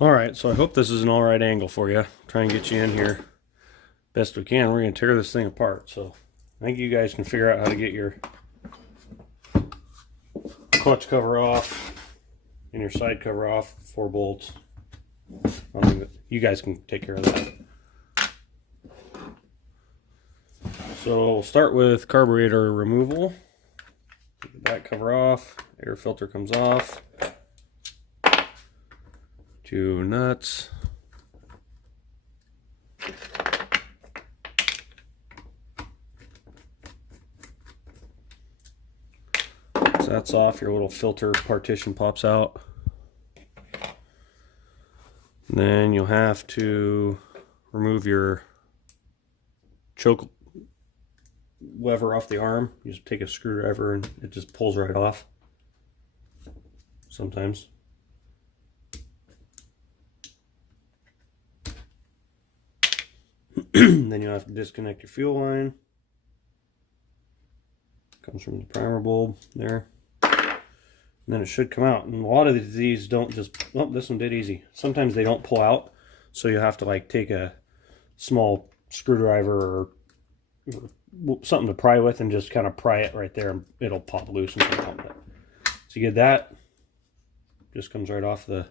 Alright, so I hope this is an alright angle for you. Try and get you in here best we can. We're going to tear this thing apart, so I think you guys can figure out how to get your clutch cover off and your side cover off, 4 bolts. You guys can take care of that. So we'll start with carburetor removal. Get the back cover off, air filter comes off. 2 nuts. So that's off, your little filter partition pops out. And then you'll have to remove your choke lever off the arm. You just take a screwdriver and it just pulls right off sometimes. Then you'll have to disconnect your fuel line. Comes from the primer bulb there. And then it should come out. And a lot of these don't just, oh, this one did easy. Sometimes they don't pull out, so you have to like take a small screwdriver or something to pry with and just kind of pry it right there and it'll pop loose and come out. So you get that, just comes right off the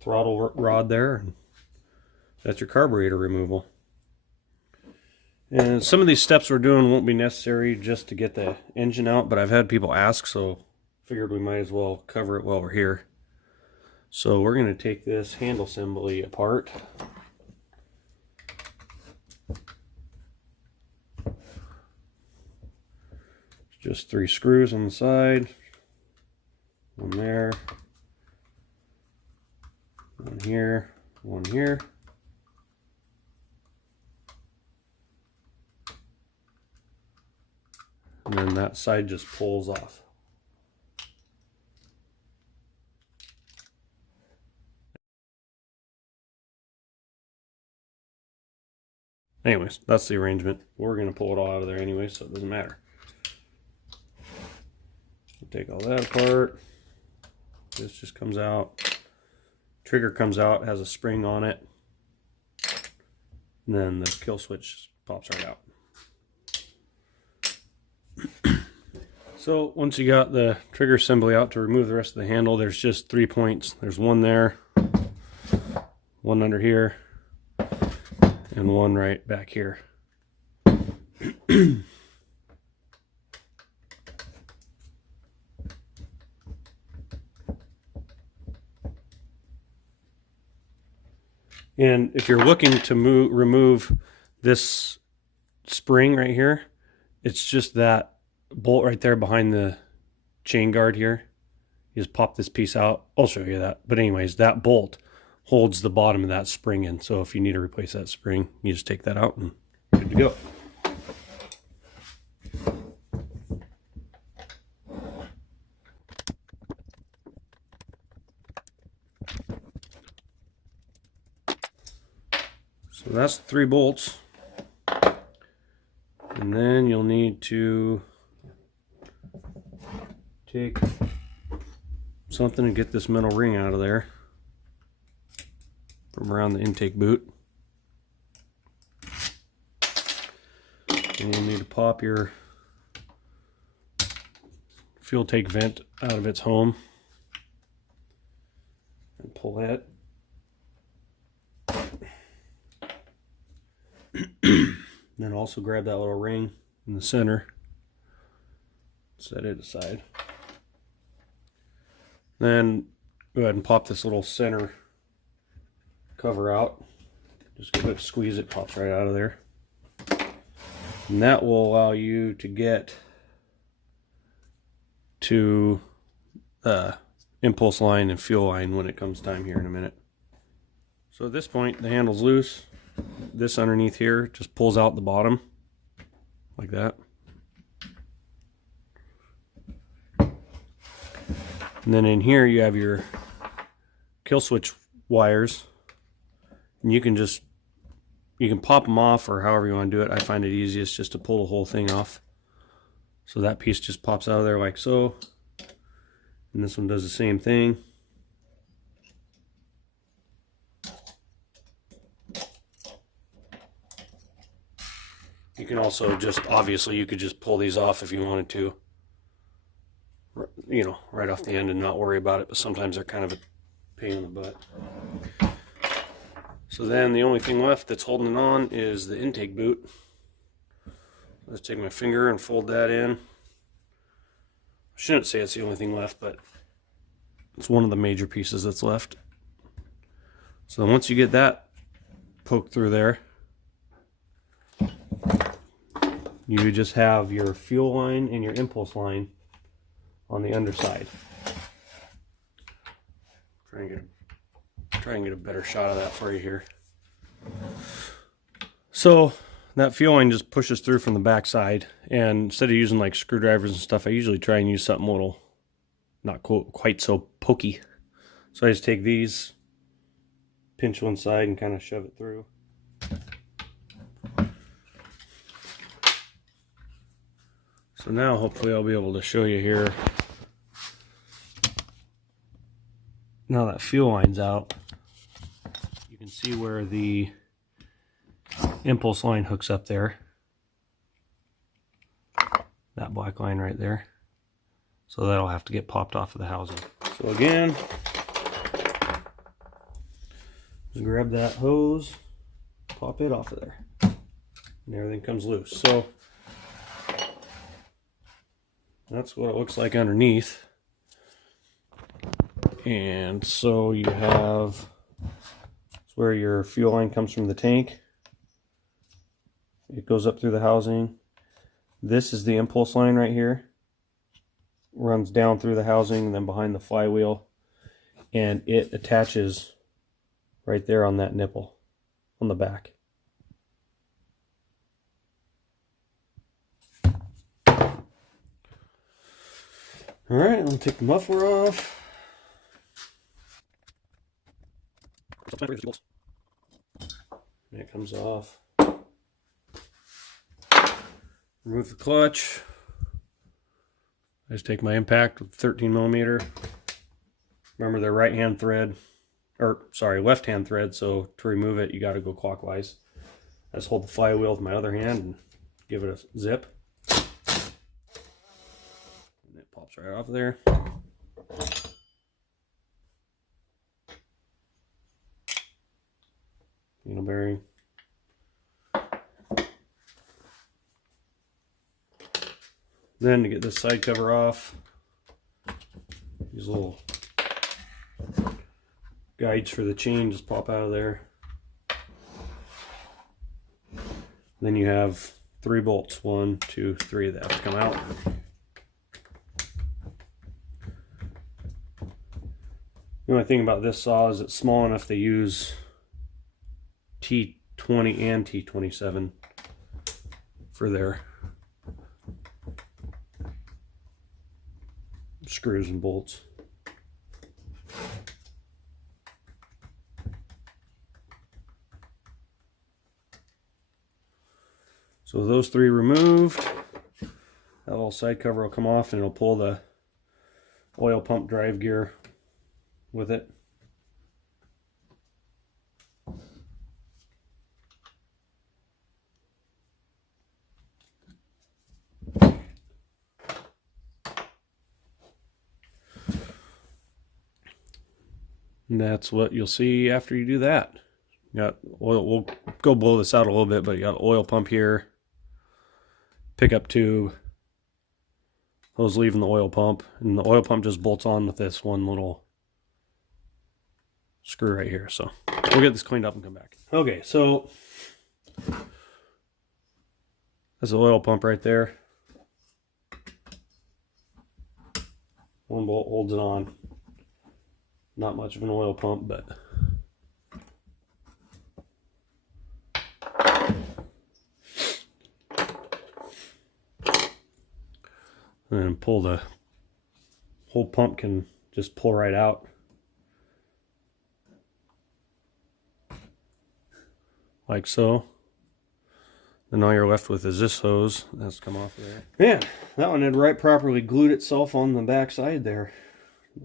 throttle rod there, and that's your carburetor removal. And some of these steps we're doing won't be necessary just to get the engine out, but I've had people ask, so figured we might as well cover it while we're here. So we're going to take this handle assembly apart. Just 3 screws on the side, one there, one here, one here. And then that side just pulls off. Anyways, that's the arrangement. We're going to pull it all out of there anyway, so it doesn't matter. Take all that apart. This just comes out. Trigger comes out, has a spring on it. And then the kill switch pops right out. So once you got the trigger assembly out, to remove the rest of the handle, there's just 3 points. There's one there, one under here, and one right back here. And if you're looking to remove this spring right here, it's just that bolt right there behind the chain guard here. You just pop this piece out. I'll show you that. But anyways, that bolt holds the bottom of that spring in. So if you need to replace that spring, you just take that out and good to go. So that's the 3 bolts. And then you'll need to take something to get this metal ring out of there from around the intake boot. And you'll need to pop your fuel tank vent out of its home and pull it. Then also grab that little ring in the center, set it aside. Then go ahead and pop this little center cover out. Just give it a squeeze, it pops right out of there. And that will allow you to get to the impulse line and fuel line when it comes time here in a minute. So at this point, the handle's loose. This underneath here just pulls out the bottom like that. And then in here you have your kill switch wires, and you can pop them off or however you want to do it. I find it easiest just to pull the whole thing off. So that piece just pops out of there like so. And this one does the same thing. You can also just, obviously you could just pull these off if you wanted to, you know, right off the end and not worry about it, but sometimes they're kind of a pain in the butt. So then the only thing left that's holding it on is the intake boot. Let's take my finger and fold that in. I shouldn't say it's the only thing left, but it's one of the major pieces that's left. So once you get that poked through there, you just have your fuel line and your impulse line on the underside. Try and get a better shot of that for you here. So that fuel line just pushes through from the back side, and instead of using like screwdrivers and stuff, I usually try and use something a little not quite so pokey. So I just take these, pinch one side and kind of shove it through. So now hopefully I'll be able to show you here. Now that fuel line's out, you can see where the impulse line hooks up there. That black line right there. So that'll have to get popped off of the housing. So again, just grab that hose, pop it off of there, and everything comes loose. So that's what it looks like underneath. And so you have, it's where your fuel line comes from the tank. It goes up through the housing. This is the impulse line right here. Runs down through the housing and then behind the flywheel. And it attaches right there on that nipple on the back. Alright, I'm going to take the muffler off. And it comes off. Remove the clutch. I just take my impact with 13mm. Remember they're right-hand thread, or sorry, left-hand thread, so to remove it you got to go clockwise. I just hold the flywheel with my other hand and give it a zip. And it pops right off there. Needle bearing. Then to get this side cover off, these little guides for the chain just pop out of there. Then you have 3 bolts, 1, 2, 3 that have to come out. The only thing about this saw is it's small enough to use T20 and T27 for their screws and bolts. So those 3 removed, that little side cover will come off and it'll pull the oil pump drive gear with it. And that's what you'll see after you do that. You got oil. We'll go blow this out a little bit, but you got oil pump here, pickup tube, hose leaving the oil pump, and the oil pump just bolts on with this one little screw right here. So we'll get this cleaned up and come back. Okay, so that's the oil pump right there. One bolt holds it on. Not much of an oil pump, but and pull the whole pump can just pull right out. Like so. Then all you're left with is this hose that's come off there. Yeah, that one had right properly glued itself on the back side there.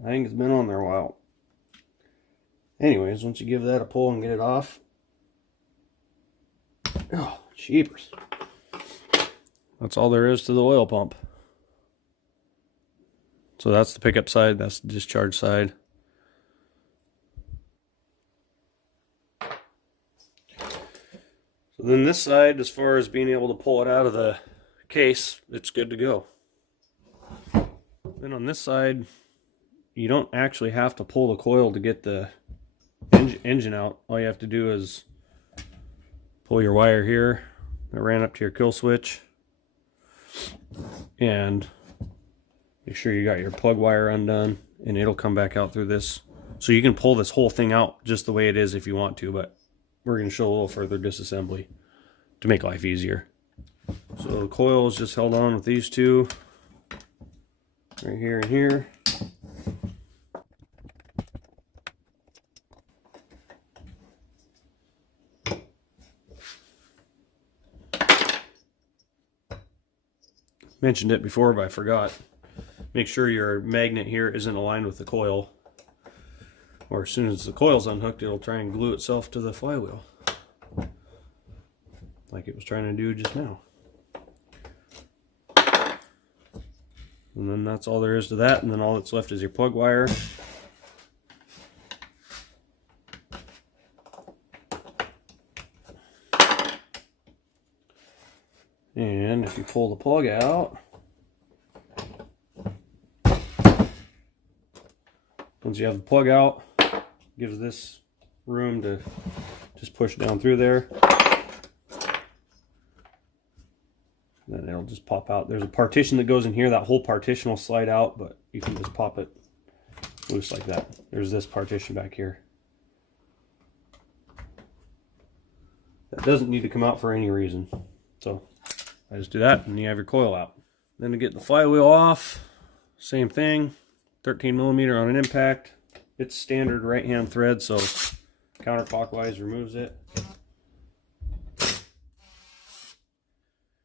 I think it's been on there a while. Anyways, once you give that a pull and get it off, oh, jeepers. That's all there is to the oil pump. So that's the pickup side, that's the discharge side. So then this side, as far as being able to pull it out of the case, it's good to go. Then on this side, you don't actually have to pull the coil to get the engine out. All you have to do is pull your wire here that ran up to your kill switch, and make sure you got your plug wire undone, and it'll come back out through this. So you can pull this whole thing out just the way it is if you want to, but we're going to show a little further disassembly to make life easier. So the coil is just held on with these two, right here and here. Mentioned it before, but I forgot. Make sure your magnet here isn't aligned with the coil, or as soon as the coil's unhooked, it'll try and glue itself to the flywheel, like it was trying to do just now. And then that's all there is to that, and then all that's left is your plug wire. And if you pull the plug out, once you have the plug out, gives this room to just push down through there. Then it'll just pop out. There's a partition that goes in here. That whole partition will slide out, but you can just pop it loose like that. There's this partition back here. That doesn't need to come out for any reason. So I just do that, and you have your coil out. Then to get the flywheel off, same thing, 13mm on an impact. It's standard right-hand thread, so counterclockwise removes it.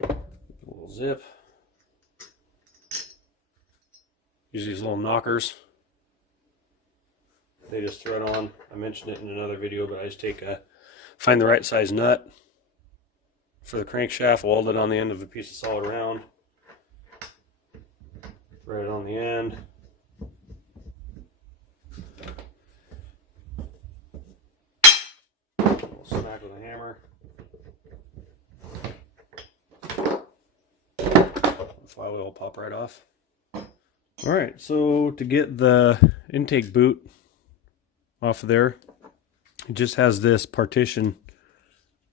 A little zip. Use these little knockers. They just thread on. I mentioned it in another video, but I just find the right size nut for the crankshaft, weld it on the end of a piece of solid round, thread it on the end, smack with a hammer, the flywheel will pop right off. Alright, so to get the intake boot off of there, it just has this partition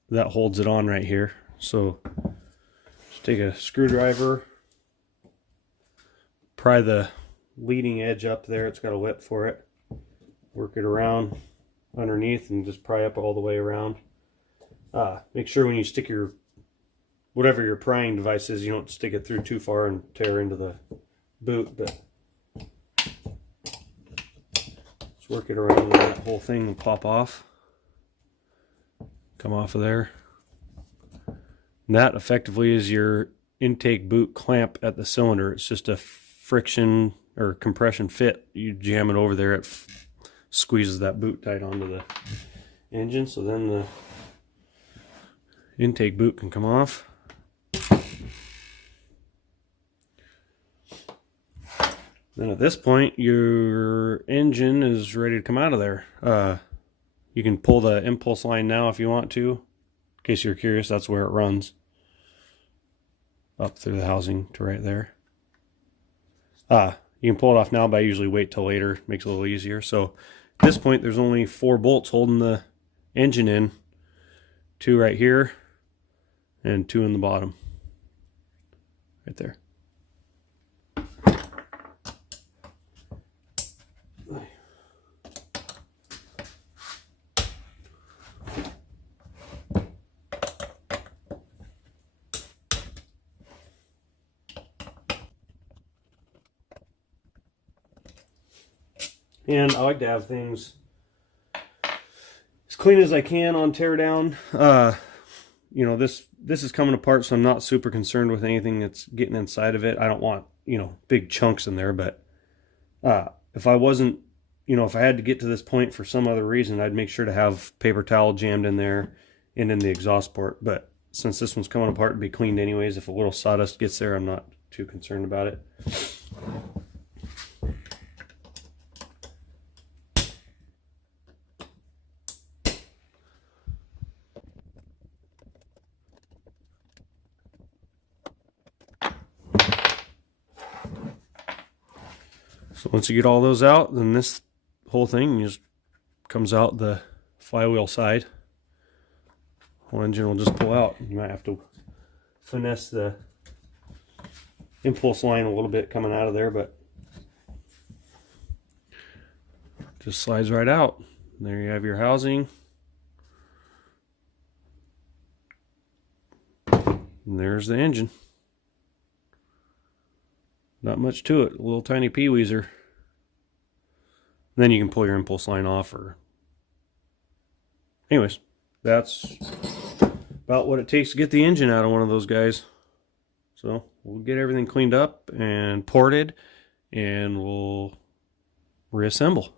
that holds it on right here. So just take a screwdriver, pry the leading edge up there, it's got a lip for it, work it around underneath and just pry up all the way around. Make sure when you stick your whatever your prying device is, you don't stick it through too far and tear into the boot, but just work it around and that whole thing will pop off, come off of there. And that effectively is your intake boot clamp at the cylinder. It's just a friction or compression fit. You jam it over there, it squeezes that boot tight onto the engine, so then the intake boot can come off. Then at this point, your engine is ready to come out of there. You can pull the impulse line now if you want to. In case you're curious, that's where it runs. Up through the housing to right there. You can pull it off now, but I usually wait till later. Makes it a little easier. So at this point, there's only 4 bolts holding the engine in. 2 right here, and 2 in the bottom. Right there. And I like to have things as clean as I can on teardown. You know, this is coming apart, so I'm not super concerned with anything that's getting inside of it. I don't want, you know, big chunks in there, but if I wasn't, you know, if I had to get to this point for some other reason, I'd make sure to have paper towel jammed in there and in the exhaust port. But since this one's coming apart to be cleaned anyways, if a little sawdust gets there, I'm not too concerned about it. So once you get all those out, then this whole thing just comes out the flywheel side. Whole engine will just pull out. You might have to finesse the impulse line a little bit coming out of there, but just slides right out. There you have your housing. And there's the engine. Not much to it, a little tiny pee-weezer. Then you can pull your impulse line off. Or anyways, that's about what it takes to get the engine out of one of those guys. So we'll get everything cleaned up and ported, and we'll reassemble.